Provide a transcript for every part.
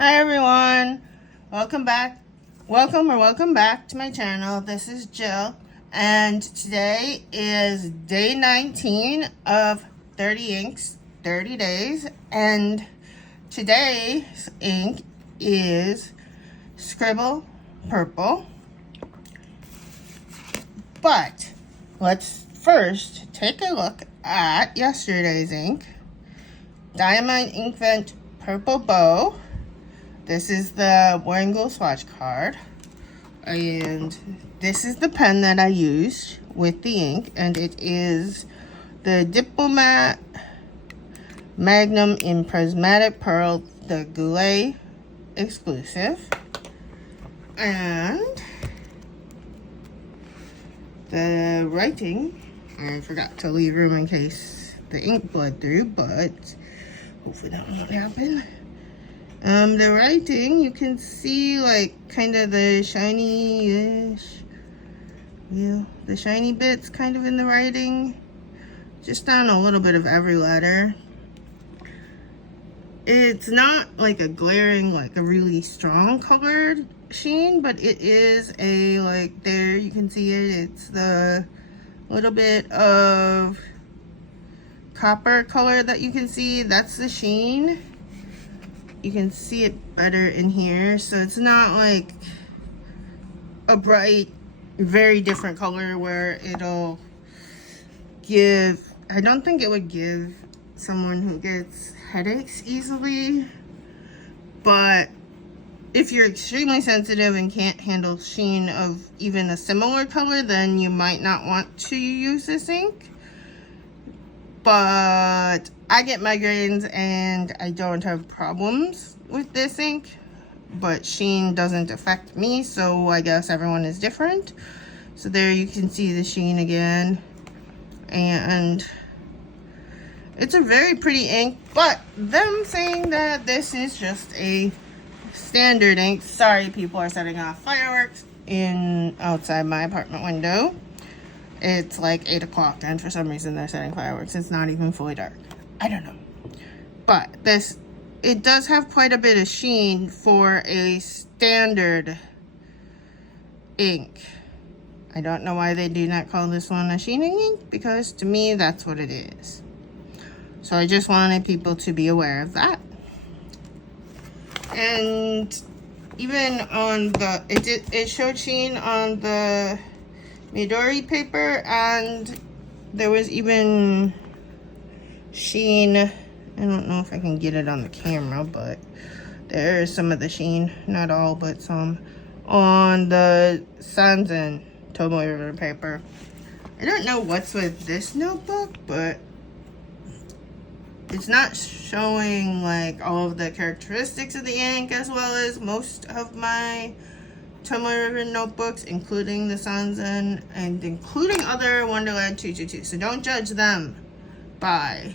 Hi everyone, welcome back to my channel. This is Jill, and today is day 19 of 30 inks, 30 days, and today's ink is Scribble Purple. But let's first take a look at yesterday's ink, Diamine Inkvent Purple Bow. This is the Wangle swatch card, and this is the pen that I used with the ink, and it is the Diplomat Magnum in Prismatic Pearl, the Goulet exclusive. And the writing, I forgot to leave room in case the ink bled through, but hopefully that won't happen. The writing, you can see like kind of the shiny-ish, the shiny bits kind of in the writing, just on a little bit of every letter. It's not like a glaring, like a really strong colored sheen, but it is a, like, there you can see it, it's the little bit of copper color that you can see, that's the sheen. You can see it better in here, so it's not like a bright, very different color where it'll give, I don't think it would give someone who gets headaches easily, but if you're extremely sensitive and can't handle sheen of even a similar color, then you might not want to use this ink. But I get migraines and I don't have problems with this ink, but sheen doesn't affect me, so I guess everyone is different. So there you can see the sheen again, and it's a very pretty ink, but them saying that this is just a standard ink. Sorry, people are setting off fireworks outside my apartment window. It's like 8 o'clock, and for some reason they're setting fireworks. It's not even fully dark. I don't know. But it does have quite a bit of sheen for a standard ink. I don't know why they do not call this one a sheening ink, because to me that's what it is. So I just wanted people to be aware of that. And even on the, it showed sheen on the Midori paper, and there was even sheen, I don't know if I can get it on the camera, but there is some of the sheen, not all, but some, on the Sanzen Tomoe River paper. I don't know what's with this notebook, but it's not showing like all of the characteristics of the ink as well as most of my Tomoe River notebooks, including the Sanzen and including other Wonderland 222. So don't judge them by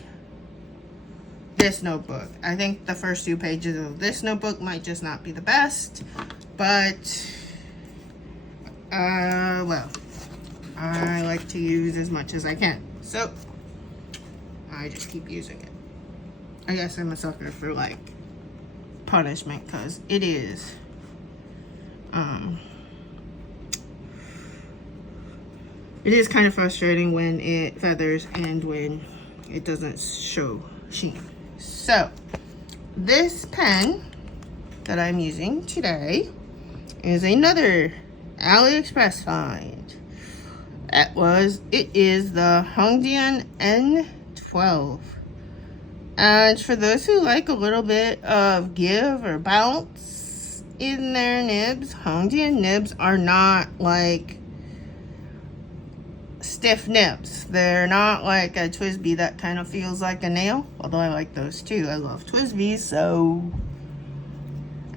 this notebook. I think the first 2 pages of this notebook might just not be the best, but well, I like to use as much as I can, so I just keep using it. I guess I'm a sucker for like punishment, because it is kind of frustrating when it feathers and when it doesn't show sheen. So this pen that I'm using today is another AliExpress find. It is the Hongdian N12. And for those who like a little bit of give or bounce in their nibs, Hongdian nibs are not like stiff nibs. They're not like a Twisby that kind of feels like a nail, although I like those too. I love Twisbies, so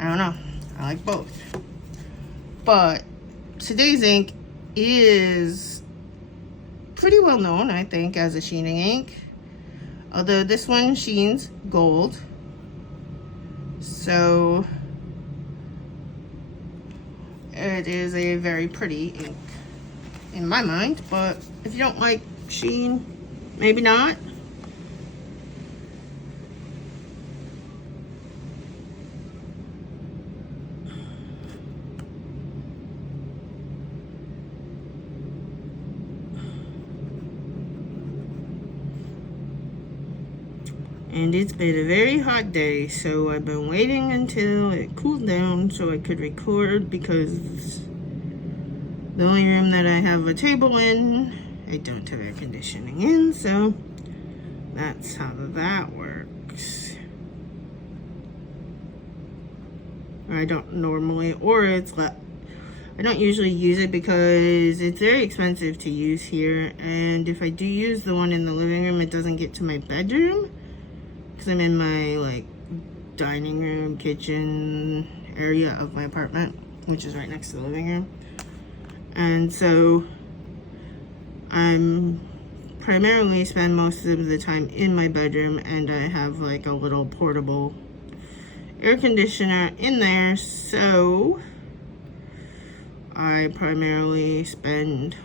I don't know, I like both. But today's ink is pretty well known, I think, as a sheening ink, although this one sheens gold, so it is a very pretty ink in my mind. But if you don't like sheen, maybe not. And it's been a very hot day, so I've been waiting until it cooled down so I could record, because the only room that I have a table in, I don't have air conditioning in, so that's how that works. I don't normally, or I don't usually use it because it's very expensive to use here, and if I do use the one in the living room, it doesn't get to my bedroom because I'm in my like dining room, kitchen area of my apartment, which is right next to the living room. And so I'm primarily spend most of the time in my bedroom, and I have like a little portable air conditioner in there, so I primarily spend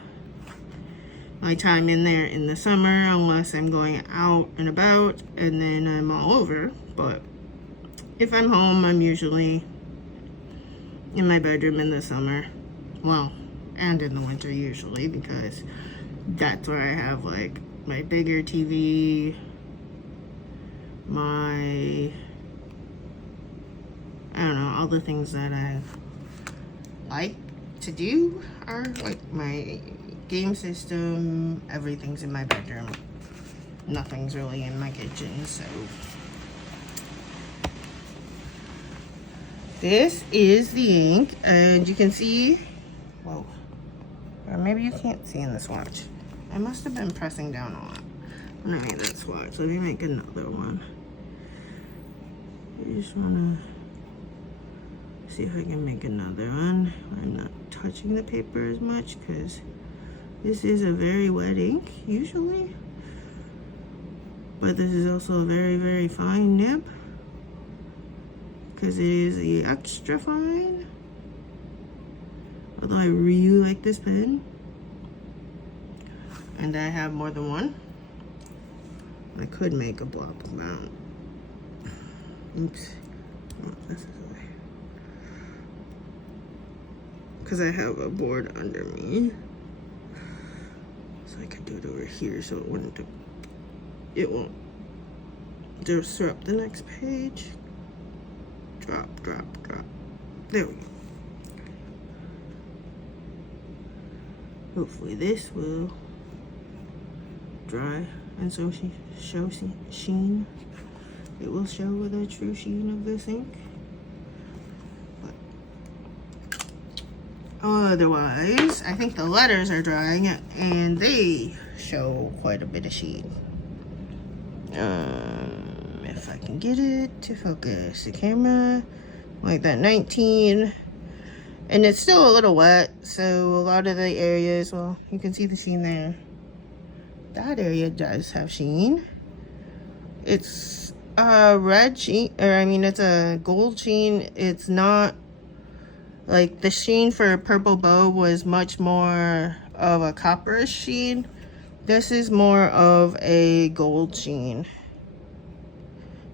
my time in there in the summer unless I'm going out and about, and then I'm all over. But if I'm home, I'm usually in my bedroom in the summer, well, and in the winter usually, because that's where I have like my bigger TV, my, I don't know, all the things that I like to do are like my game system. Everything's in my bedroom. Nothing's really in my kitchen. So this is the ink, and you can see, whoa, or maybe you can't see in the swatch. I must have been pressing down on it when I made that swatch. Let me make another one. I just wanna see if I can make another one. I'm not touching the paper as much because this is a very wet ink usually, but this is also a very, very fine nib because it is the extra fine. Although I really like this pen, and I have more than one. I could make a block amount. Oops. Oh, this is away. Because I have a board under me. So I could do it over here so it won't disrupt the next page. Drop, drop, drop. There we go. Hopefully this will dry and so show sheen. It will show the true sheen of this ink. But otherwise, I think the letters are drying and they show quite a bit of sheen. If I can get it to focus the camera, like that 19. And it's still a little wet, so a lot of the areas, well, you can see the sheen there. That area does have sheen. It's a red sheen, or I mean, it's a gold sheen. It's not like the sheen for Purple Bow was much more of a copperish sheen. This is more of a gold sheen.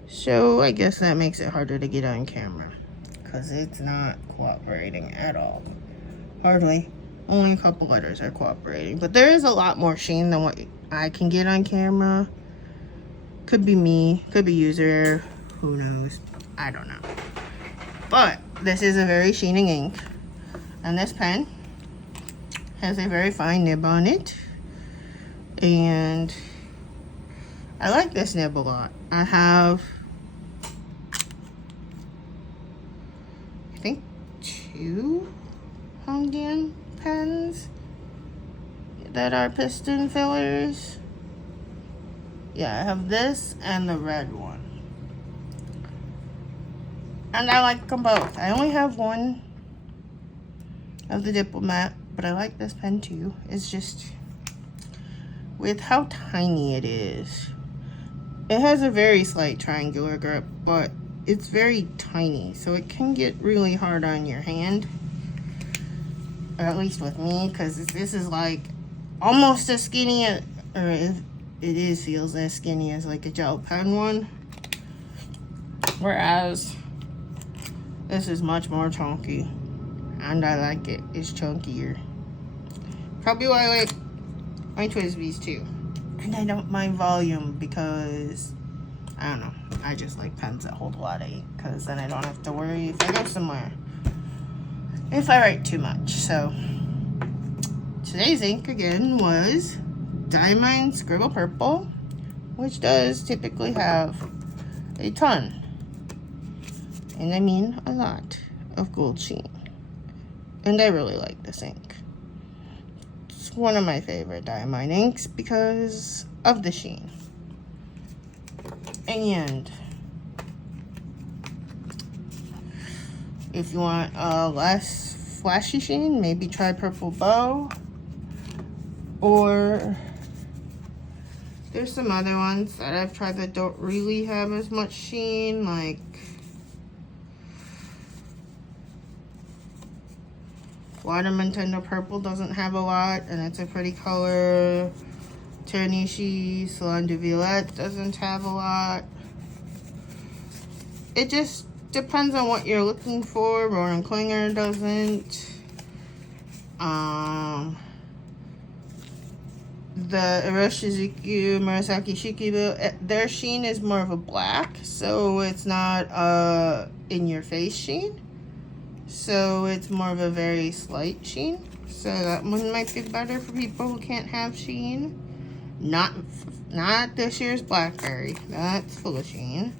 So I guess that makes it harder to get on camera, because it's not cooperating at all. Hardly. Only a couple letters are cooperating. But there is a lot more sheen than what I can get on camera. Could be me. Could be user. Who knows? I don't know. But this is a very sheening ink. And this pen has a very fine nib on it. And I like this nib a lot. I have, I think, 2 Hongdian pens that are piston fillers. Yeah, I have this and the red one. And I like them both. I only have one of the Diplomat, but I like this pen too. It's just, with how tiny it is. It has a very slight triangular grip, but it's very tiny, so it can get really hard on your hand. Or at least with me, because this is like almost as skinny as, or it feels as skinny as like a gel pen one. Whereas this is much more chunky, and I like it. It's chunkier. Probably why I like my Twisbies too. And I don't mind volume because I don't know. I just like pens that hold a lot of ink because then I don't have to worry if I go somewhere if I write too much. So today's ink again was Diamine Scribble Purple, which does typically have a ton, and I mean a lot, of gold sheen. And I really like this ink. It's one of my favorite Diamine inks because of the sheen. And if you want a less flashy sheen, maybe try Purple Bow. Or there's some other ones that I've tried that don't really have as much sheen, like Water Nintendo Purple doesn't have a lot, and it's a pretty color. Ternishi Salon du Violette doesn't have a lot. It just depends on what you're looking for. Roaring Klinger doesn't. The Iroshizuku Murasaki Shikibu, their sheen is more of a black, so it's not in your face sheen. So it's more of a very slight sheen. So that one might be better for people who can't have sheen. Not this year's Blackberry. That's full of sheen.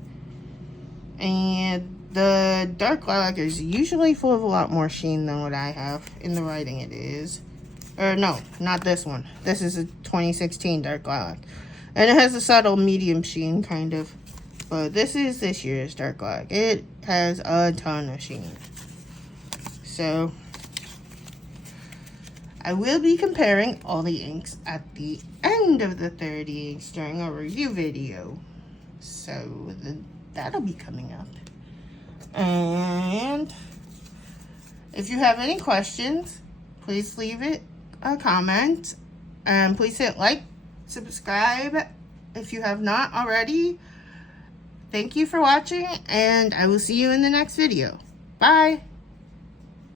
And the Dark Lilac is usually full of a lot more sheen than what I have. In the writing it is. Or no, not this one. This is a 2016 Dark Lilac. And it has a subtle medium sheen, kind of. But this is this year's Dark Lilac. It has a ton of sheen. So I will be comparing all the inks at the end of the 30 inks during a review video. So that'll be coming up. And if you have any questions, please leave it a comment. And please hit like, subscribe if you have not already. Thank you for watching, and I will see you in the next video. Bye.